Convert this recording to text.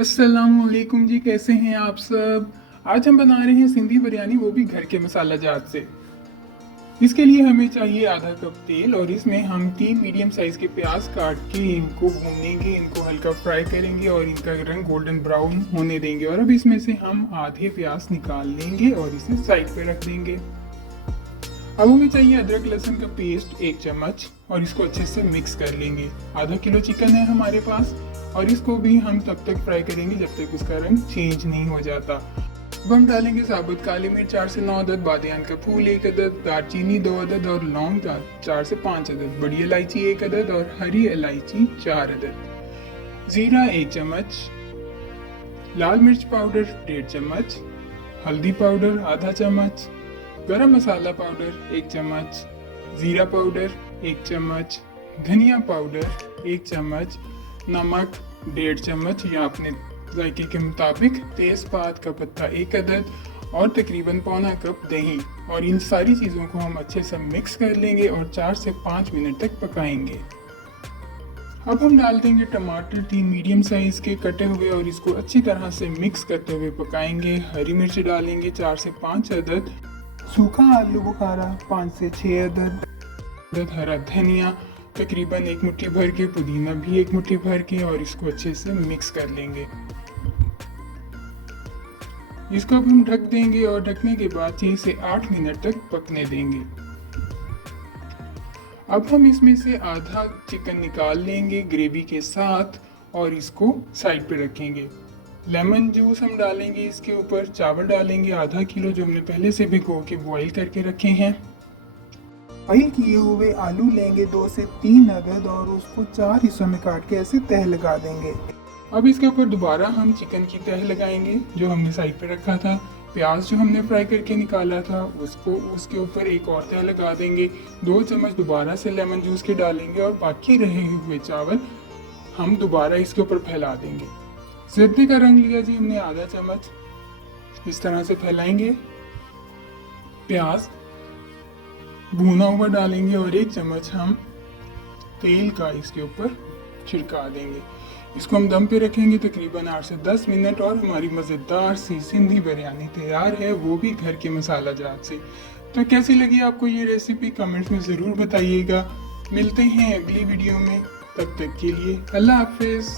अस्सलाम वालेकुम जी, कैसे हैं आप सब। आज हम बना रहे हैं सिंधी बिरयानी, वो भी घर के मसाला जात से। इसके लिए हमें चाहिए आधा कप तेल और इसमें हम 3 मीडियम साइज के प्याज काट के इनको भूनेंगे, इनको हल्का फ्राई करेंगे और इनका रंग गोल्डन ब्राउन होने देंगे। और अब इसमें से हम आधे प्याज निकाल लेंगे और इसे साइड पे रख देंगे। अब हमें चाहिए अदरक लहसुन का पेस्ट 1 चम्मच और इसको अच्छे से मिक्स कर लेंगे। आधा किलो चिकन है हमारे पास और इसको भी हम तब तक फ्राई करेंगे जब तक उसका रंग चेंज नहीं हो जाता। अब हम डालेंगे साबुत काली मिर्च 4 से 9 अदद, बादियान का फूल 1 अदद, दालचीनी 2 अदद और लौंग 4 से 5 अदद, बड़ी इलायची 1 अदद और हरी इलायची 4 अदद, जीरा 1 चम्मच, लाल मिर्च पाउडर 1.5 चम्मच, हल्दी पाउडर आधा चम्मच, गरम मसाला पाउडर 1 चम्मच, जीरा पाउडर 1 चम्मच, धनिया पाउडर 1 चम्मच, नमक 1.5 चम्मच या अपने जायके के मुताबिक, तेज़पात का पत्ता 1 अदद और तकरीबन पौना कप दही। और इन सारी चीज़ों को हम अच्छे से मिक्स कर लेंगे और 4 से 5 मिनट तक पकाएंगे। अब हम डाल देंगे टमाटर 3 मीडियम साइज के कटे हुए और इसको अच्छी तरह से मिक्स करते हुए पकाएंगे। हरी मिर्च डालेंगे 4 से 5 अदद, सूखा आलू बुखारा 5 से 6 अदद, हरा धनिया तकरीबन 1 मुट्ठी भर के, पुदीना भी 1 मुट्ठी भर के और इसको अच्छे से मिक्स कर लेंगे। इसको अब हम ढक देंगे और ढकने के बाद 6 से 8 मिनट तक पकने देंगे। अब हम इसमें से आधा चिकन निकाल लेंगे ग्रेवी के साथ और इसको साइड पे रखेंगे। लेमन जूस हम डालेंगे इसके ऊपर। चावल डालेंगे आधा किलो जो हमने पहले से भिगो के बॉईल करके रखे हैं। बॉईल किए हुए आलू लेंगे 2 से 3 अदद और उसको 4 हिस्सों में काट के ऐसे तह लगा देंगे। अब इसके ऊपर दोबारा हम चिकन की तह लगाएंगे जो हमने साइड पे रखा था। प्याज जो हमने फ्राई करके निकाला था उसको उसके ऊपर एक और तह लगा देंगे। 2 चम्मच दोबारा से लेमन जूस के डालेंगे और बाकी रहे हुए चावल हम दोबारा इसके ऊपर फैला देंगे। ज़र्दे का रंग लिया जी हमने आधा चम्मच, इस तरह से फैलाएंगे। प्याज भुना हुआ डालेंगे और 1 चम्मच हम तेल का इसके ऊपर छिड़का देंगे। इसको हम दम पे रखेंगे तकरीबन 8 से 10 मिनट और हमारी मज़ेदार सी सिंधी बिरयानी तैयार है, वो भी घर के मसाला जात से। तो कैसी लगी आपको ये रेसिपी कमेंट्स में ज़रूर बताइएगा। मिलते हैं अगली वीडियो में, तब तक के लिए अल्लाह हाफिज़।